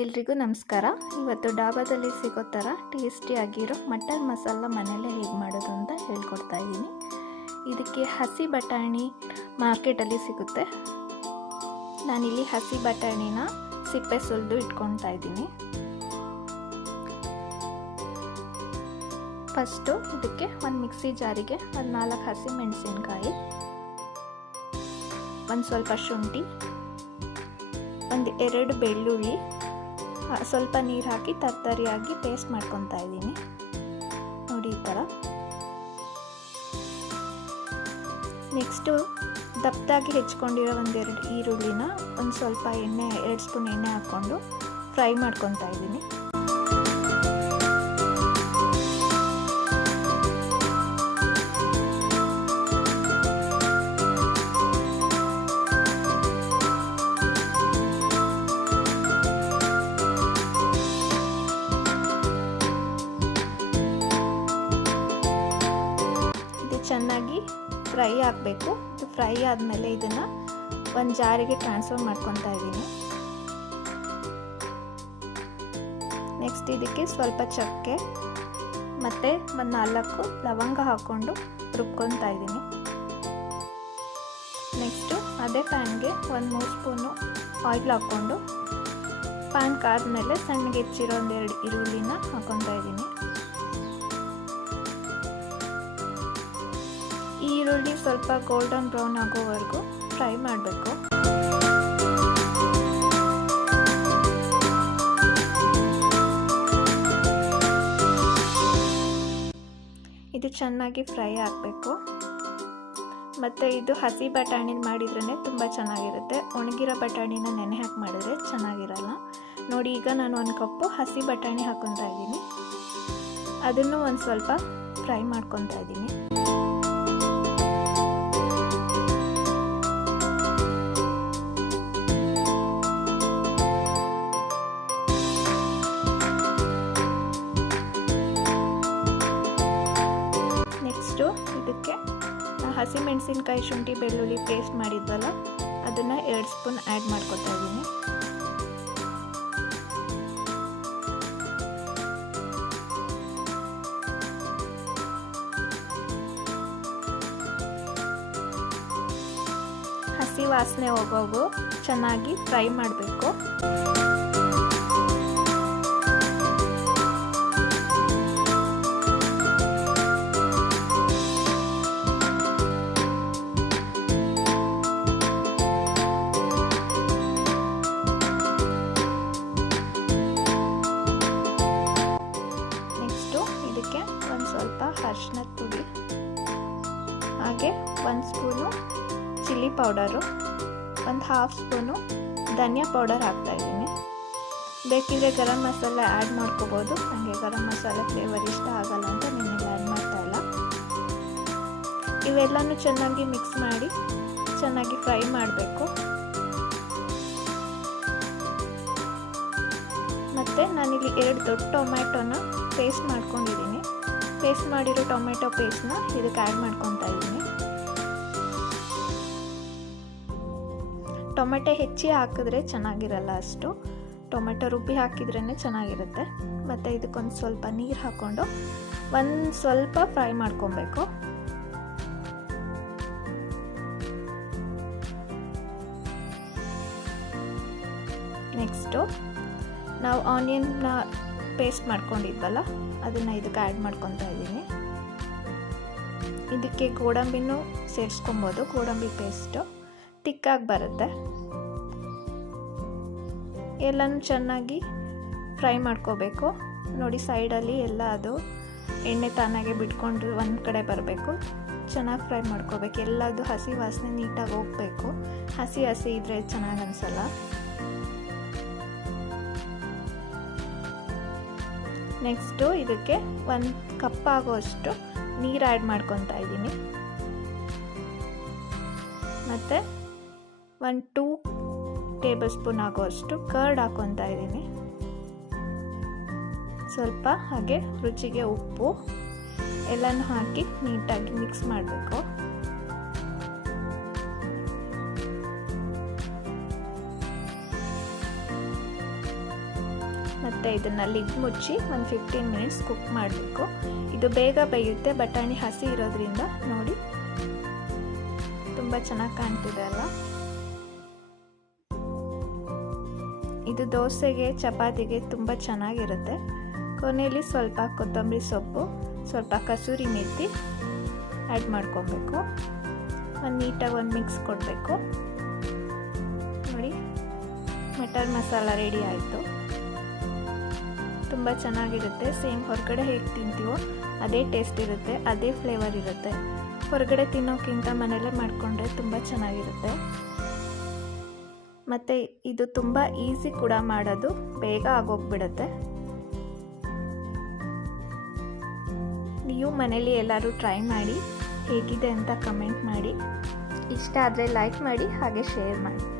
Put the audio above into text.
ಎಲ್ರಿಗೂ ನಮಸ್ಕಾರ. ಇವತ್ತು ಡಾಬಾದಲ್ಲಿ ಸಿಗೋ ಥರ ಟೇಸ್ಟಿಯಾಗಿರೋ ಮಟನ್ ಮಸಾಲ ಮನೇಲೆ ಹೇಗೆ ಮಾಡೋದು ಅಂತ ಹೇಳ್ಕೊಡ್ತಾ ಇದ್ದೀನಿ. ಇದಕ್ಕೆ ಹಸಿ ಬಟಾಣಿ ಮಾರ್ಕೆಟಲ್ಲಿ ಸಿಗುತ್ತೆ. ನಾನಿಲ್ಲಿ ಹಸಿ ಬಟಾಣಿನ ಸಿಪ್ಪೆ ಸುಲಿದು ಇಟ್ಕೊಳ್ತಾ ಇದ್ದೀನಿ. ಫಸ್ಟು ಇದಕ್ಕೆ ಒಂದು ಮಿಕ್ಸಿ ಜಾರಿಗೆ ಒಂದು ನಾಲ್ಕು ಹಸಿ ಮೆಣಸಿನ್ಕಾಯಿ, ಒಂದು ಸ್ವಲ್ಪ ಶುಂಠಿ, ಒಂದು ಎರಡು ಬೆಳ್ಳುಳ್ಳಿ ಸ್ವಲ್ಪ ನೀರು ಹಾಕಿ ತರ್ತರಿಯಾಗಿ ಪೇಸ್ಟ್ ಮಾಡ್ಕೊತಾ ಇದ್ದೀನಿ. ನೋಡಿ ಈ ಥರ ನೆಕ್ಸ್ಟು ದಪ್ಪದಾಗಿ ಹೆಚ್ಕೊಂಡಿರೋ ಒಂದೆರಡು ಈರುಳ್ಳಿನ ಒಂದು ಸ್ವಲ್ಪ ಎಣ್ಣೆ, ಎರಡು ಸ್ಪೂನ್ ಎಣ್ಣೆ ಹಾಕ್ಕೊಂಡು ಫ್ರೈ ಮಾಡ್ಕೊತಾ ಇದ್ದೀನಿ. ಚೆನ್ನಾಗಿ ಫ್ರೈ ಆಗಬೇಕು. ಫ್ರೈ ಆದಮೇಲೆ ಇದನ್ನು ಒಂದು ಜಾರಿಗೆ ಟ್ರಾನ್ಸ್ಫರ್ ಮಾಡ್ಕೊತಾ ಇದ್ದೀನಿ. ನೆಕ್ಸ್ಟ್ ಇದಕ್ಕೆ ಸ್ವಲ್ಪ ಚಕ್ಕೆ ಮತ್ತು ಒಂದು ನಾಲ್ಕು ಲವಂಗ ಹಾಕ್ಕೊಂಡು ರುಬ್ಕೊತಾ ಇದ್ದೀನಿ. ನೆಕ್ಸ್ಟು ಅದೇ ಪ್ಯಾನ್ಗೆ ಒಂದು ಮೂರು ಸ್ಪೂನು ಆಯಿಲ್ ಹಾಕ್ಕೊಂಡು ಪ್ಯಾನ್ ಕಾದ ಮೇಲೆ ಸಣ್ಣಗೆ ಹೆಚ್ಚಿರೋ ಒಂದೆರಡು ಈರುಳ್ಳಿನ ಹಾಕ್ಕೊತಾ ಇದ್ದೀನಿ. ಈರುಳ್ಳಿ ಸ್ವಲ್ಪ ಗೋಲ್ಡನ್ ಬ್ರೌನ್ ಆಗೋವರೆಗೂ ಫ್ರೈ ಮಾಡಬೇಕು. ಇದು ಚೆನ್ನಾಗಿ ಫ್ರೈ ಆಗಬೇಕು. ಮತ್ತು ಇದು ಹಸಿ ಬಟಾಣಿನ ಮಾಡಿದ್ರೇ ತುಂಬ ಚೆನ್ನಾಗಿರುತ್ತೆ. ಒಣಗಿರೋ ಬಟಾಣಿನ ನೆನೆ ಹಾಕಿ ಮಾಡಿದ್ರೆ ಚೆನ್ನಾಗಿರಲ್ಲ. ನೋಡಿ, ಈಗ ನಾನು ಒಂದು ಕಪ್ಪು ಹಸಿ ಬಟಾಣಿ ಹಾಕೊತಾ ಇದ್ದೀನಿ. ಅದನ್ನು ಒಂದು ಸ್ವಲ್ಪ ಫ್ರೈ ಮಾಡ್ಕೊತಾ ಇದ್ದೀನಿ. ಮೆಣಸಿನ್ಕಾಯಿ ಶುಂಠಿ ಬೆಳ್ಳುಳ್ಳಿ ಪೇಸ್ಟ್ ಮಾಡಿದ್ವಲ್ಲ, ಅದನ್ನು ಎರಡು ಸ್ಪೂನ್ ಆ್ಯಡ್ ಮಾಡ್ಕೊತಾ ಇದ್ದೀನಿ ಹಸಿ ವಾಸನೆ ಹೋಗೋಗು ಚೆನ್ನಾಗಿ ಫ್ರೈ ಮಾಡಬೇಕು. ಒಂದು ಸ್ಪೂನು ಚಿಲ್ಲಿ ಪೌಡರು, ಒಂದು ಹಾಫ್ ಸ್ಪೂನು ಧನಿಯಾ ಪೌಡರ್ ಹಾಕ್ತಾಯಿದ್ದೀನಿ ಬೇಕಿದ್ರೆ ಗರಂ ಮಸಾಲೆ ಆ್ಯಡ್ ಮಾಡ್ಕೋಬೋದು. ನನಗೆ ಗರಂ ಮಸಾಲೆ ಫ್ಲೇವರ್ ಇಷ್ಟ ಆಗಲ್ಲ ಅಂತ ನಿಮಗೆ ಆ್ಯಡ್ ಮಾಡ್ತಾಯಿಲ್ಲ ಇವೆಲ್ಲನೂ ಚೆನ್ನಾಗಿ ಮಿಕ್ಸ್ ಮಾಡಿ ಚೆನ್ನಾಗಿ ಫ್ರೈ ಮಾಡಬೇಕು. ಮತ್ತು ನಾನಿಲ್ಲಿ ಎರಡು ದೊಡ್ಡ ಟೊಮ್ಯಾಟೋನ ಪೇಸ್ಟ್ ಮಾಡ್ಕೊಂಡಿದ್ದೀನಿ. ಪೇಸ್ಟ್ ಮಾಡಿರೋ ಟೊಮೆಟೊ ಪೇಸ್ಟ್ನ ಇದಕ್ಕೆ ಆ್ಯಡ್ ಮಾಡ್ಕೊತಾ ಇದ್ದೀನಿ. ಟೊಮೆಟೊ ಹೆಚ್ಚಿ ಹಾಕಿದ್ರೆ ಚೆನ್ನಾಗಿರಲ್ಲ ಅಷ್ಟು. ಟೊಮೆಟೊ ರುಬ್ಬಿ ಹಾಕಿದ್ರೇ ಚೆನ್ನಾಗಿರುತ್ತೆ. ಮತ್ತು ಇದಕ್ಕೊಂದು ಸ್ವಲ್ಪ ನೀರು ಹಾಕ್ಕೊಂಡು ಒಂದು ಸ್ವಲ್ಪ ಫ್ರೈ ಮಾಡ್ಕೊಬೇಕು. ನೆಕ್ಸ್ಟು ನಾವು ಆನಿಯನ್ನ ಪೇಸ್ಟ್ ಮಾಡ್ಕೊಂಡಿದ್ವಲ್ಲ ಅದನ್ನು ಇದಕ್ಕೆ ಆ್ಯಡ್ ಮಾಡ್ಕೊತಾ ಇದ್ದೀನಿ. ಇದಕ್ಕೆ ಗೋಡಂಬಿನೂ ಸೇರಿಸ್ಕೊಬೋದು, ಗೋಡಂಬಿ ಪೇಸ್ಟು. ತಿಕ್ಕಾಗಿ ಬರುತ್ತೆ. ಎಲ್ಲನೂ ಚೆನ್ನಾಗಿ ಫ್ರೈ ಮಾಡ್ಕೋಬೇಕು. ನೋಡಿ, ಸೈಡಲ್ಲಿ ಎಲ್ಲ ಅದು ಎಣ್ಣೆ ತಾನಾಗೆ ಬಿಟ್ಕೊಂಡು ಒಂದು ಕಡೆ ಬರಬೇಕು. ಚೆನ್ನಾಗಿ ಫ್ರೈ ಮಾಡ್ಕೋಬೇಕು. ಎಲ್ಲದು ಹಸಿ ವಾಸನೆ ನೀಟಾಗಿ ಹೋಗಬೇಕು. ಹಸಿ ಹಸಿ ಇದ್ರೆ ಚೆನ್ನಾಗಿ ಅನಿಸಲ್ಲ. ನೆಕ್ಸ್ಟು ಇದಕ್ಕೆ ಒಂದು ಕಪ್ ಆಗೋಷ್ಟು ನೀರು ಆ್ಯಡ್ ಮಾಡ್ಕೊತಾ ಇದ್ದೀನಿ. ಮತ್ತು ಒಂದು ಟೂ ಟೇಬಲ್ ಸ್ಪೂನ್ ಆಗೋಷ್ಟು ಕರ್ಡ್ ಹಾಕೊತಾ ಇದ್ದೀನಿ. ಸ್ವಲ್ಪ ಹಾಗೆ ರುಚಿಗೆ ಉಪ್ಪು ಎಲ್ಲನೂ ಹಾಕಿ ನೀಟಾಗಿ ಮಿಕ್ಸ್ ಮಾಡಬೇಕು. ಮತ್ತು ಇದನ್ನು ಲಿಡ್ ಮುಚ್ಚಿ ಒಂದು ಫಿಫ್ಟೀನ್ ಮಿನಿಟ್ಸ್ ಕುಕ್ ಮಾಡಬೇಕು. ಇದು ಬೇಗ ಬೇಯುತ್ತೆ, ಬಟಾಣಿ ಹಸಿ ಇರೋದ್ರಿಂದ ನೋಡಿ. ತುಂಬ ಚೆನ್ನಾಗಿ ಕಾಣ್ತಿದೆ ಅಲ್ಲ ಇದು ದೋಸೆಗೆ, ಚಪಾತಿಗೆ ತುಂಬ ಚೆನ್ನಾಗಿರುತ್ತೆ. ಕೊನೆಯಲ್ಲಿ ಸ್ವಲ್ಪ ಕೊತ್ತಂಬರಿ ಸೊಪ್ಪು, ಸ್ವಲ್ಪ ಕಸೂರಿ ಮೆತ್ತಿ ಆ್ಯಡ್ ಮಾಡ್ಕೊಬೇಕು. ಒಂದು ನೀಟಾಗಿ ಒಂದು ಮಿಕ್ಸ್ ಕೊಡಬೇಕು. ನೋಡಿ, ಮಟರ್ ಮಸಾಲ ರೆಡಿ ಆಯಿತು. ತುಂಬ ಚೆನ್ನಾಗಿರುತ್ತೆ. ಸೇಮ್ ಹೊರಗಡೆ ಹೇಗೆ ತಿಂತೀವೋ ಅದೇ ಟೇಸ್ಟ್ ಇರುತ್ತೆ, ಅದೇ ಫ್ಲೇವರ್ ಇರುತ್ತೆ. ಹೊರಗಡೆ ತಿನ್ನೋಕ್ಕಿಂತ ಮನೇಲೇ ಮಾಡಿಕೊಂಡ್ರೆ ತುಂಬ ಚೆನ್ನಾಗಿರುತ್ತೆ. ಮತ್ತು ಇದು ತುಂಬ ಈಸಿ ಕೂಡ ಮಾಡೋದು, ಬೇಗ ಆಗೋಗ್ಬಿಡುತ್ತೆ. ನೀವು ಮನೇಲಿ ಎಲ್ಲರೂ ಟ್ರೈ ಮಾಡಿ, ಹೇಗಿದೆ ಅಂತ ಕಮೆಂಟ್ ಮಾಡಿ. ಇಷ್ಟ ಆದರೆ ಲೈಕ್ ಮಾಡಿ, ಹಾಗೆ ಶೇರ್ ಮಾಡಿ.